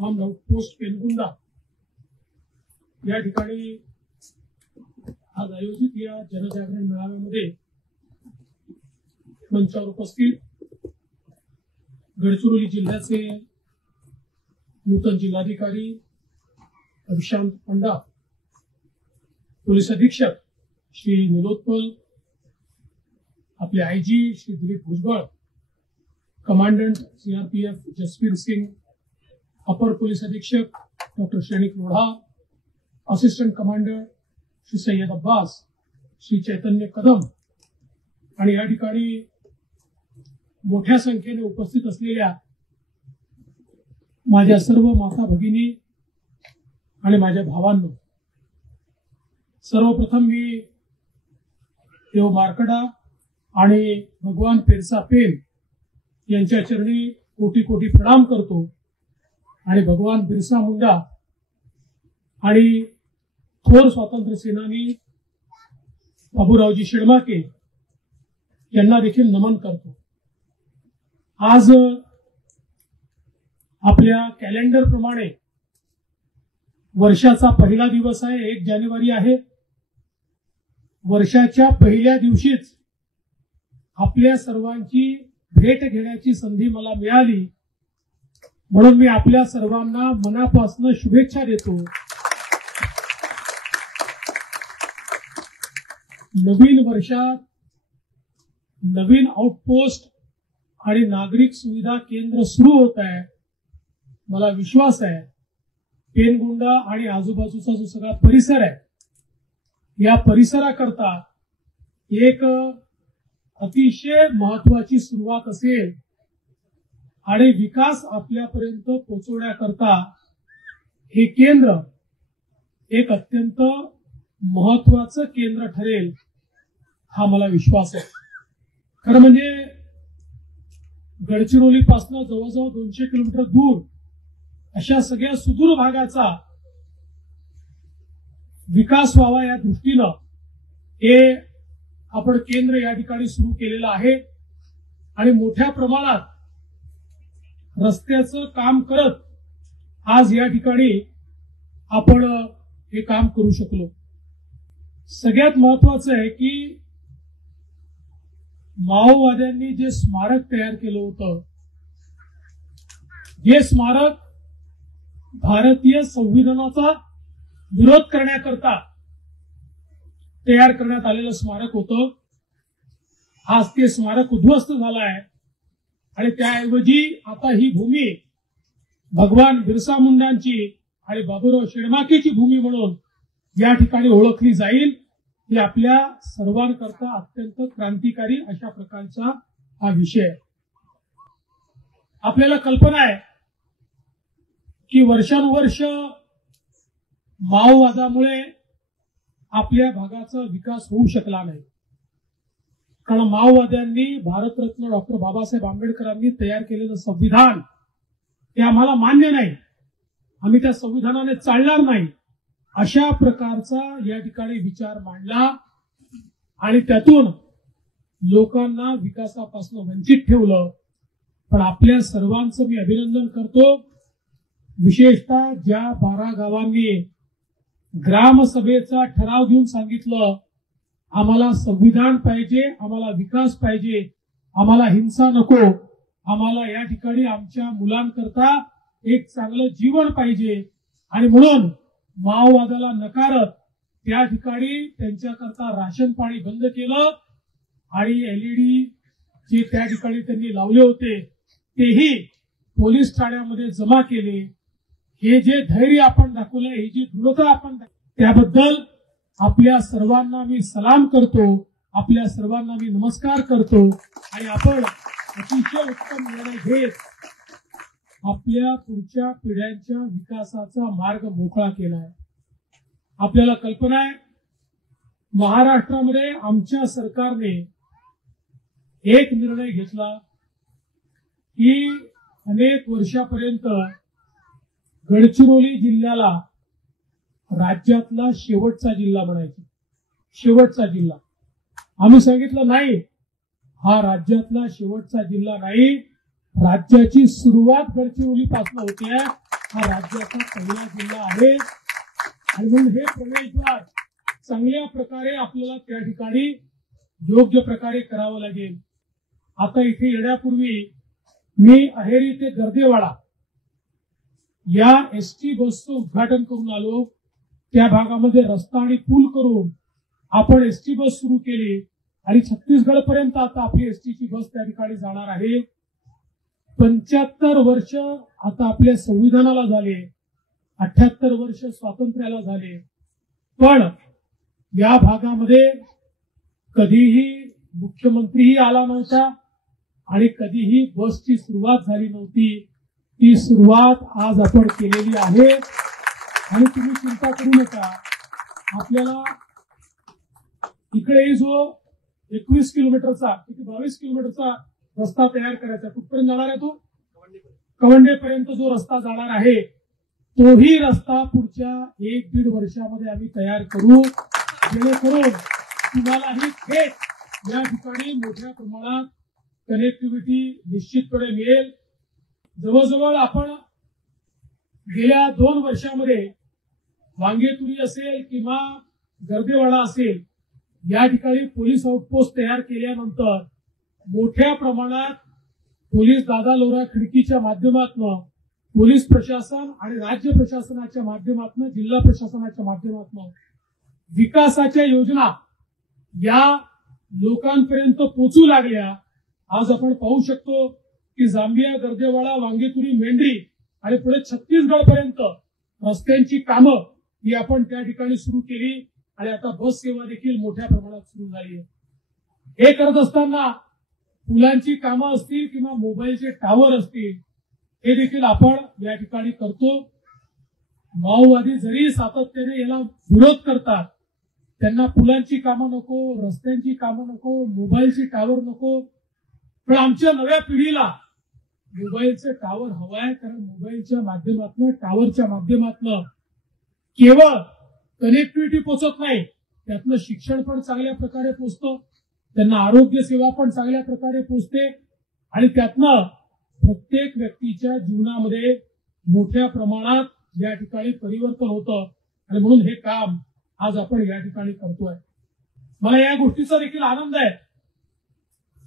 Form outpost पेनगुंडा या ठिकाणी आज आयोजित या जनजागरण मेळाव्यामध्ये मंचावर उपस्थित गडचिरोली जिल्ह्याचे नूतन जिल्हाधिकारी अभिशांत पंडा, पोलीस अधीक्षक श्री निलोत्पल, आपले IG Shri Dilip Bhujbal, commandant CRPF Jasvir Singh, अपर पोलीस अधीक्षक doctor Shrenik Lodha, assistant commander Shri Sayyad Abbas, Shri Chaitanya Kadam आणि या ठिकाणी मोठ्या संख्येने उपस्थित असलेल्या माझ्या सर्व माता भगिनी आणि माझ्या भावांनो, सर्वप्रथम मी देव मार्कडा आणि भगवान पेरसा पेन यांच्या चरणी कोटी कोटी प्रणाम करतो आणि भगवान बिरसा मुंडा आणि थोर स्वातंत्र्य सेनानी बाबूरावजी शेडमाके यांना देखील नमन करतो। आज आपल्या कॅलेंडर प्रमाणे वर्षाचा पहिला दिवस आहे, 1 जानेवारी आहे। वर्षाच्या पहिल्या दिवशीच आपल्या सर्वांची भेट घेण्याची संधी मला मिळाली, म्हणून मी आपल्या सर्वांना मनापासून शुभेच्छा देतो। नवीन वर्षात नवीन आउटपोस्ट आणि नागरिक सुविधा केंद्र सुरू होत आहे। मला विश्वास आहे पेनगुंडा आणि आजूबाजूचा जो सगळा परिसर आहे या परिसराकरता एक अतिशय महत्वाची सुरुवात असेल आणि विकास आपल्यापर्यंत पोहोचवण्याकरता हे केंद्र एक अत्यंत महत्वाचं केंद्र ठरेल हा मला विश्वास आहे। खरं म्हणजे गडचिरोलीपासून जवळजवळ 200 किलोमीटर दूर अशा सगळ्या सुदूर भागाचा विकास व्हावा या दृष्टीनं हे आपण केंद्र या ठिकाणी सुरू केलेलं आहे आणि मोठ्या प्रमाणात रस्त्याचं काम करत आज या ठिकाणी आपण हे काम करू शकलो। सगळ्यात महत्वाचं आहे की माओवाद्यांनी जे स्मारक तयार केलं होतं, जे स्मारक भारतीय संविधानाचा विरोध करण्याकरता तयार करण्यात आलेलं स्मारक होतं, आज ते स्मारक उद्ध्वस्त झालं आहे आणि त्याऐवजी आता ही भूमी भगवान बिरसा मुंडांची आणि बाबूराव शेडमाकेची भूमी म्हणून या ठिकाणी ओळखली जाईल। ही आपल्या सर्वांकरता अत्यंत क्रांतिकारी अशा प्रकारचा हा विषय आहे। आपल्याला कल्पना आहे की वर्षानुवर्ष माओवादामुळे आपल्या भागाचा विकास होऊ शकला नाही, कारण माओवाद्यांनी भारतरत्न डॉक्टर बाबासाहेब आंबेडकरांनी तयार केलेलं संविधान ते आम्हाला मान्य नाही, आम्ही त्या संविधानाने चालणार नाही अशा प्रकारचा या ठिकाणी विचार मांडला आणि त्यातून लोकांना विकासापासून वंचित ठेवलं। पण आपल्या सर्वांचं मी अभिनंदन करतो, विशेषतः ज्या 12 गावांनी ग्रामसभेचा ठराव घेऊन सांगितलं आम्हाला संविधान पाहिजे, आम्हाला विकास पाहिजे, आम्हाला हिंसा नको, आम्हाला या ठिकाणी आमच्या मुलांकरता एक चांगलं जीवन पाहिजे आणि म्हणून माओवादाला नकारत त्या ठिकाणी त्यांच्याकरता राशन पाणी बंद केलं आणि एलईडी जे त्या ठिकाणी त्यांनी लावले होते तेही पोलीस ठाण्यामध्ये जमा केले। हे जे धैर्य आपण दाखवलं, ही जी दृढता आपण त्याबद्दल आपल्या सर्वांना मी सलाम करतो, आपल्या सर्वांना मी नमस्कार करतो आणि आपण अतिशय उत्तम निर्णय घेत आपल्या पुढच्या पिढ्यांच्या विकासाचा मार्ग मोकळा केलाय। आपल्याला कल्पना आहे महाराष्ट्रामध्ये आमच्या सरकारने एक निर्णय घेतला की अनेक वर्षापर्यंत गडचिरोली जिल्ह्याला राज्यातला शेवटचा जिल्हा बनायचा, शेवटचा जिल्हा। आम्ही सांगितलं नाही, हा राज्यातला शेवटचा जिल्हा नाही, राज्याची सुरुवात गडचिरोलीपासून होते हा राज्याचा पहिला जिल्हा आहे आणि म्हणून हे प्रवेशद्वार चांगल्या प्रकारे आपल्याला त्या ठिकाणी योग्य प्रकारे करावं लागेल. आता इथे येण्यापूर्वी मी अहेरी ते गर्देवाडा या एसटी बसचं उद्घाटन करून आलो. त्या भागामध्ये रस्ता आणि पूल करून आपण एसटी बस सुरू केली आणि छत्तीसगड पर्यंत आता आपली एसटीची बस त्या ठिकाणी जाणार आहे. 75 वर्ष आता आपल्या संविधानाला झाले, 78 वर्ष स्वातंत्र्याला झाले, पण या भागामध्ये कधीही मुख्यमंत्रीही आला नव्हता आणि कधीही बसची सुरुवात झाली नव्हती. ती सुरुवात आज आपण केलेली आहे आणि तुम्ही चिंता करू नका. आपल्याला इकडे जो 21 किलोमीटरचा 22 किलोमीटरचा रस्ता तयार करायचा, कुठपर्यंत जाणार आहे तो? कवंडेपर्यंत जो रस्ता जाणार आहे तोही रस्ता पुढच्या 1-1.5 वर्षामध्ये आम्ही तयार करू, जेणेकरून तुम्हालाही थेट या ठिकाणी मोठ्या प्रमाणात कनेक्टिव्हिटी निश्चितपणे मिळेल. जवळजवळ आपण गेल्या 2 वर्षामध्ये वांगेतुरी असेल किंवा गर्देवाडा असेल या ठिकाणी पोलीस आउटपोस्ट तयार केल्यानंतर मोठ्या प्रमाणात पोलीस दादा लोरा खिडकीच्या माध्यमातून पोलीस प्रशासन आणि राज्य प्रशासनाच्या माध्यमातून जिल्हा प्रशासनाच्या माध्यमातून विकासाच्या योजना या लोकांपर्यंत पोहोचू लागल्या. आज आपण पाहू शकतो की जांभिया गर्देवाडा वांगेतुरी मेंढरी आणि पुढे छत्तीसगड पर्यंत रस्त्यांची कामं ही आपण त्या ठिकाणी सुरू केली आणि आता बस सेवा देखील मोठ्या प्रमाणात सुरू झाली आहे. हे करत असताना पुलांची कामं असतील किंवा मोबाईलचे टावर असतील हे देखील आपण या ठिकाणी करतो. माओवादी जरी सातत्याने याला विरोध करतात, त्यांना पुलांची कामं नको, रस्त्यांची कामं नको, मोबाईलची टावर नको, पण आमच्या नव्या पिढीला मोबाईलचं टावर हवंय. कारण मोबाईलच्या माध्यमातून टावरच्या माध्यमातून केवळ कनेक्टिव्हिटी पोहोचत नाही, त्यातनं शिक्षण पण चांगल्या प्रकारे पोहोचतं, त्यांना आरोग्य सेवा पण चांगल्या प्रकारे पोहोचते आणि त्यातनं प्रत्येक व्यक्तीच्या जीवनामध्ये मोठ्या प्रमाणात या ठिकाणी परिवर्तन होतं आणि म्हणून हे काम आज आपण या ठिकाणी करतोय. मला या गोष्टीचा देखील आनंद आहे.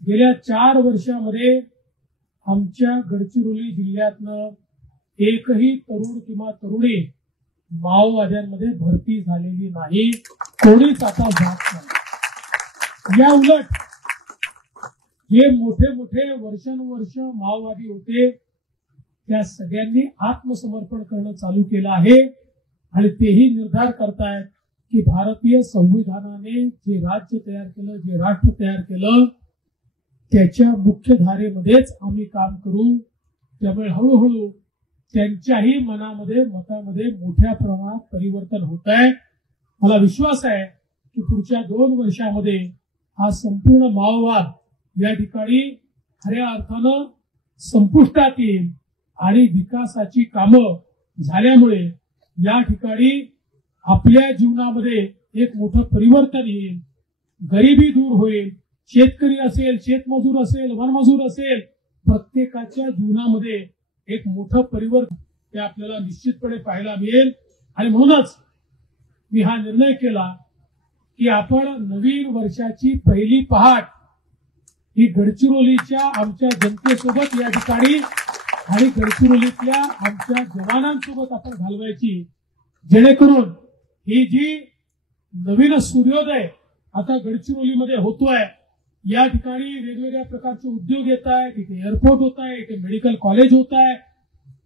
गेल्या 4 वर्षामध्ये आमच्या गडचिरोली जिल्ह्यातनं एकही तरुण किंवा तरुणी माओवाद्यांमध्ये भरती झालेली नाही, कोणीच आता जात नाही. या उलट जे मोठे मोठे वर्षानुवर्ष माओवादी होते त्या सगळ्यांनी आत्मसमर्पण करणं चालू केलं आहे आणि तेही निर्धार करतायत की भारतीय संविधानाने जे राज्य तयार केलं, जे राष्ट्र तयार केलं त्याच्या मुख्य धारेमध्येच आम्ही काम करू. त्यामुळे हळूहळू त्यांच्याही मतामध्ये मोठ्या प्रमाणात परिवर्तन होत आहे. मला विश्वास आहे की पुढच्या 2 वर्षामध्ये हा संपूर्ण माओवाद या ठिकाणी खऱ्या अर्थानं संपुष्टात येईल आणि विकासाची कामं झाल्यामुळे या ठिकाणी आपल्या जीवनामध्ये एक मोठं परिवर्तन येईल, गरिबी दूर होईल. शेतकरी असेल, शेतमजूर असेल, वनमजूर असेल, प्रत्येकाच्या जीवनामध्ये एक मोठं परिवर्तन ते आपल्याला निश्चितपणे पाहायला मिळेल. आणि म्हणूनच मी हा निर्णय केला की आपण नवीन वर्षाची पहिली पहाट ही गडचिरोलीच्या आमच्या जनतेसोबत या ठिकाणी आणि गडचिरोलीतल्या आमच्या जवानांसोबत आपण घालवायची, जेणेकरून ही जी नवीन सूर्योदय आता गडचिरोलीमध्ये होतोय, या ठिकाणी वेगवेगळ्या प्रकारचे उद्योग येत आहेत, इथे एअरपोर्ट होत आहे, इथे मेडिकल कॉलेज होत आहे,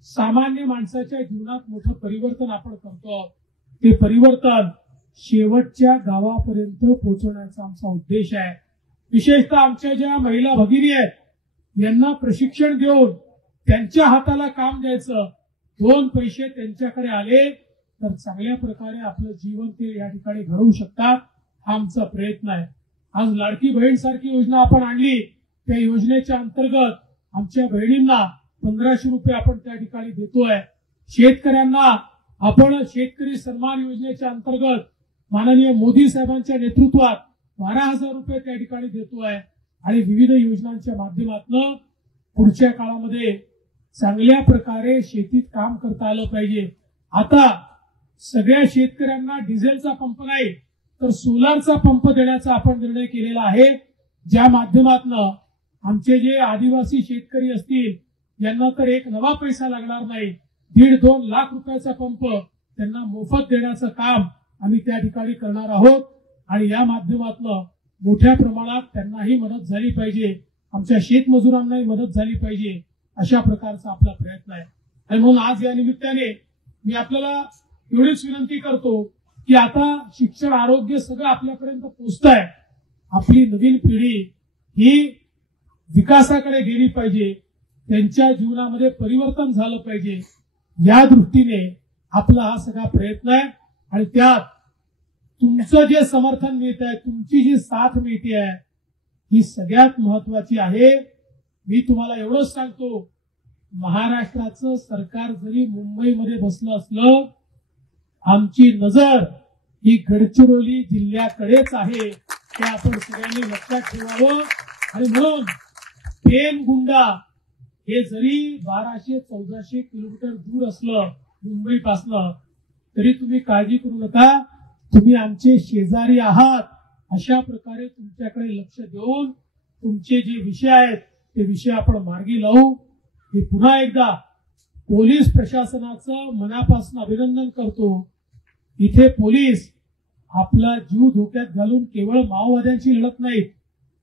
सामान्य माणसाच्या जीवनात मोठं परिवर्तन आपण करतो. ते परिवर्तन शेवटच्या गावापर्यंत पोहोचवण्याचा आमचा उद्देश आहे. विशेषतः आमच्या ज्या महिला भगिनी आहेत यांना प्रशिक्षण देऊन त्यांच्या हाताला काम द्यायचं, 2 पैसे त्यांच्याकडे आले तर चांगल्या प्रकारे आपलं जीवन ते या ठिकाणी घडवू शकतात, हा आमचा प्रयत्न आहे. आज लाडकी बहीण सारखी योजना आपण आणली, त्या योजनेच्या अंतर्गत आमच्या बहिणींना 1500 रुपये आपण त्या ठिकाणी देतोय. शेतकऱ्यांना आपण शेतकरी सन्मान योजनेच्या अंतर्गत माननीय मोदी साहेबांच्या नेतृत्वात 12,000 रुपये त्या ठिकाणी देतोय आणि विविध योजनांच्या माध्यमातून पुढच्या काळामध्ये चांगल्या प्रकारे शेतीत काम करता आलं पाहिजे। आता सगळ्या शेतकऱ्यांना डिझेलचा पंप नाही तर सोलारचा पंप देण्याचा आपण निर्णय केलेला आहे, ज्या माध्यमातून आमचे जे आदिवासी शेतकरी असतील यांना तर एक नवा पैसा लागणार नाही, 1.5-2 लाख रुपयाचा पंप त्यांना मोफत देण्याचं काम आम्ही त्या ठिकाणी करणार आहोत आणि या माध्यमातून मोठ्या प्रमाणात त्यांनाही मदत झाली पाहिजे, आमच्या शेतमजुरांनाही मदत झाली पाहिजे, अशा प्रकारचा आपला प्रयत्न आहे। आणि म्हणून आज या निमित्ताने मी आपल्याला एवढीच विनंती करतो की आता शिक्षण आरोग्य सगळं आपल्यापर्यंत पोहोचत आहे, आपली नवीन पिढी ही विकासाकडे गेली पाहिजे, त्यांच्या जीवनामध्ये परिवर्तन झालं पाहिजे, या दृष्टीने आपला हा सगळा प्रयत्न आहे। आणि त्यात तुमचं जे समर्थन मिळत आहे, तुमची जी साथ मिळते आहे ही सगळ्यात महत्वाची आहे। मी तुम्हाला एवढंच सांगतो, महाराष्ट्राचं सरकार जरी मुंबईमध्ये बसलं असलं, आमची नजर ही गडचिरोली जिल्ह्याकडेच आहे, ते आपण सगळ्यांनी लक्षात ठेवावं। आणि म्हणून पेनगुंडा हे जरी 1200-1400 किलोमीटर दूर असलं मुंबईपासनं, तरी तुम्ही काळजी करू नका, तुम्ही आमचे शेजारी आहात, अशा प्रकारे तुमच्याकडे लक्ष देऊन तुमचे जे विषय आहेत ते विषय आपण मार्गी लावू। मी पुन्हा एकदा पोलीस प्रशासनाचं मनापासून अभिनंदन करतो। इथे पोलीस आपला जीव धोक्यात घालून केवळ माओवाद्यांची लढत नाहीत,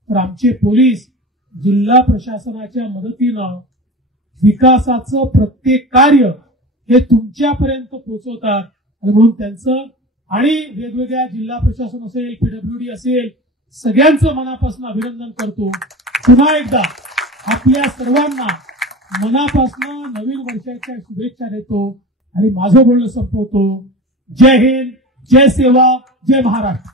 तर आमचे पोलीस जिल्हा प्रशासनाच्या मदतीनं विकासाचं प्रत्येक कार्य हे तुमच्यापर्यंत पोहोचवतात। आणि म्हणून त्यांचं आणि वेगवेगळ्या जिल्हा प्रशासन असेल, पीडब्ल्यूडी असेल, सगळ्यांचं मनापासून अभिनंदन करतो। पुन्हा एकदा आपल्या सर्वांना मनापासून नवीन वर्षाच्या शुभेच्छा देतो आणि माझं बोलणं संपवतो। जय हिंद, जय सेवा, जय महाराष्ट्र।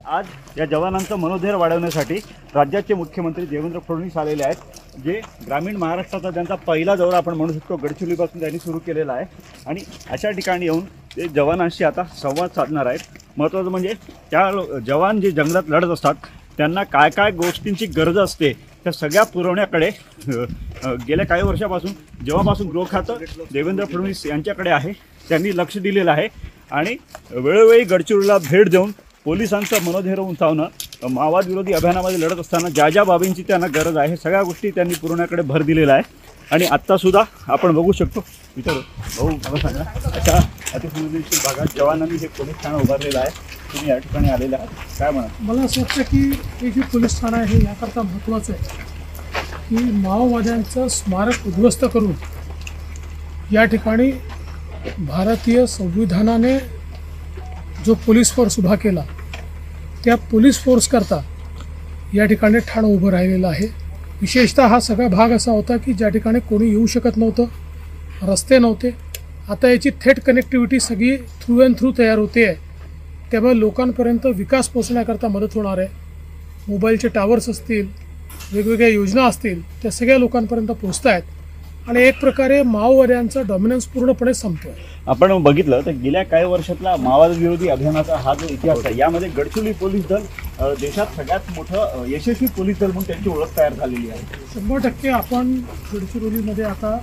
आज या जवानांचं मनोधैर्य वाढवण्यासाठी राज्याचे मुख्यमंत्री देवेंद्र फडणवीस आलेले आहेत, जे ग्रामीण महाराष्ट्राचा त्यांचा पहिला दौरा आपण म्हणू शकतो गडचिरोलीपासून त्यांनी सुरू केलेला आहे आणि अशा ठिकाणी येऊन ते जवानांशी आता संवाद साधणार आहेत। महत्त्वाचं म्हणजे त्या जवान जे जंगलात लढत असतात त्यांना काय काय गोष्टींची गरज असते त्या सगळ्या पुरवण्याकडे गेल्या काही वर्षापासून जेव्हापासून गृह खातं देवेंद्र फडणवीस यांच्याकडे आहे त्यांनी लक्ष दिलेलं आहे आणि वेळोवेळी गडचिरोलीला भेट देऊन पोलिसांचं मनोधैर्य उंचावणं, माओवाद विरोधी अभियानामध्ये लढत असताना ज्या ज्या बाबींची त्यांना गरज आहे सगळ्या गोष्टी त्यांनी पुरवण्याकडे भर दिलेला आहे। आणि आत्तासुद्धा आपण बघू शकतो इतर भाऊ मला सांगा, अशा अतिसंवेदनशील भागात जवानांनी हे पोलीस ठाणं उभारलेलं आहे, तुम्ही या ठिकाणी आलेले आहात, काय म्हणा? मला असं वाटतं की हे जे पोलीस ठाणं आहे याकरता महत्त्वाचं आहे की माओवाद्यांचं स्मारक उद्ध्वस्त करून या ठिकाणी भारतीय संविधानाने जो पोलीस फोर्स उभा केला त्या पोलीस फोर्स करता या ठिकाणी ठाणं उभं राहिलेलं आहे। विशेषतः हा सगळा भाग असा होता की ज्या ठिकाणी कोणी येऊ शकत नव्हतं, रस्ते नव्हते, आता याची थेट कनेक्टिव्हिटी सगळी थ्रू अँड थ्रू तयार होते आहे, त्यामुळे लोकांपर्यंत विकास पोहोचण्याकरता मदत होणार आहे। मोबाईलचे टावर्स असतील, वेगवेगळ्या योजना असतील, त्या सगळ्या लोकांपर्यंत पोहोचत आहेत आणि एक प्रकारे माओवाद्यांचा डॉमिनन्स पूर्णपणे संपतो। आपण बघितलं तर गेल्या काही वर्षातला माओवाद विरोधी अभियानाचा हा जो इतिहास आहे यामध्ये गडचिरोली पोलीस दल देशात सगळ्यात मोठं यशस्वी पोलीस दल म्हणून त्यांची ओळख तयार झालेली आहे। 100% आपण गडचिरोलीमध्ये आता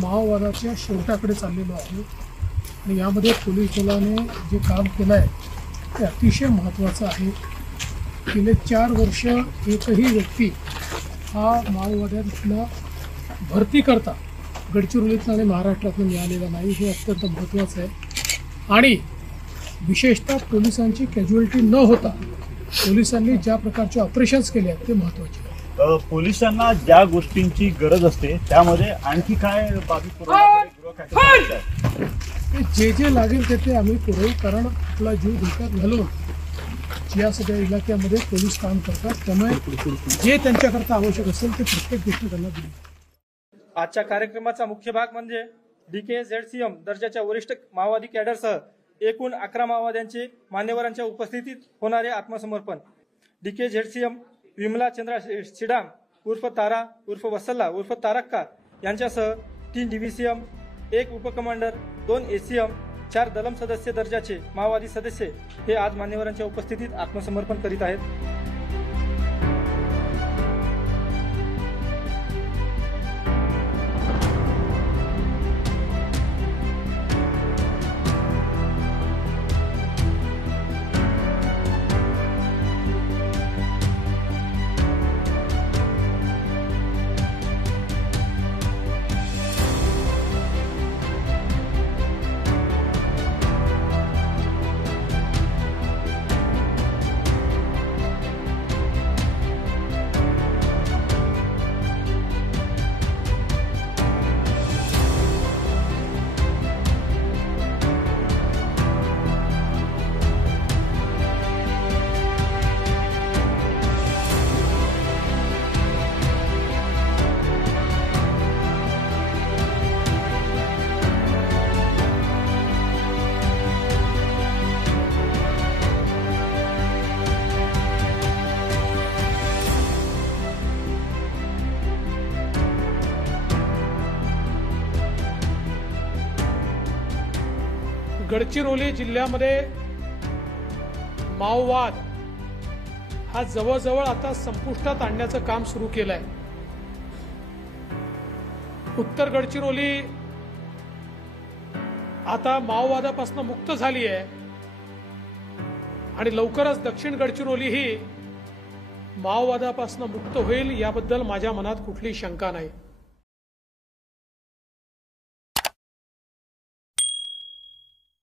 माओवादाच्या शेवटाकडे चाललेलो आहोत आणि यामध्ये पोलीस दलाने जे काम केलं आहे ते अतिशय महत्त्वाचं आहे। गेले 4 वर्ष एकही व्यक्ती हा माओवाद्यांना भरती करता गडचिरोलीतनं आणि महाराष्ट्रातून मिळालेला नाही, हे अत्यंत महत्त्वाचं आहे। आणि विशेषतः पोलिसांची कॅज्युअलिटी न होता पोलिसांनी ज्या प्रकारचे ऑपरेशन्स केले आहेत ते महत्त्वाचे आहे। पोलिसांना ज्या गोष्टींची गरज असते त्यामध्ये आणखी काय बाबी जे जे लागेल ते आम्ही पुरवू, कारण आपला जीव धोक्यात घालून या सगळ्या इलाक्यामध्ये पोलीस काम करतात, त्यामुळे जे त्यांच्याकरता आवश्यक असेल ते प्रत्येक गोष्ट त्यांना दिली। आजच्या कार्यक्रमाचा मुख्य भाग म्हणजे DKZCM दर्जाच्या वरिष्ठ माओवादी कॅडरसह एकूण 11 माओवाद्यांचे मान्यवरांच्या उपस्थितीत होणारे आत्मसमर्पण। DKZCM विमला चंद्रा शिडाम उर्फ तारा उर्फ वसल्ला उर्फ तारक्का यांच्यासह 3 DVCM, 1 उपकमांडर, 2 ACM, 4 दलम सदस्य दर्जाचे माओवादी सदस्य हे आज मान्यवरांच्या उपस्थितीत आत्मसमर्पण करीत आहेत। गडचिरोली जिल्ह्यामध्ये माओवाद हा जवळजवळ आता संपुष्टात आणण्याचं काम सुरू केलं आहे. उत्तर गडचिरोली आता माओवादापासून मुक्त झाली आहे आणि लवकरच दक्षिण गडचिरोली ही माओवादापासून मुक्त होईल याबद्दल माझ्या मनात कुठलीही शंका नाही.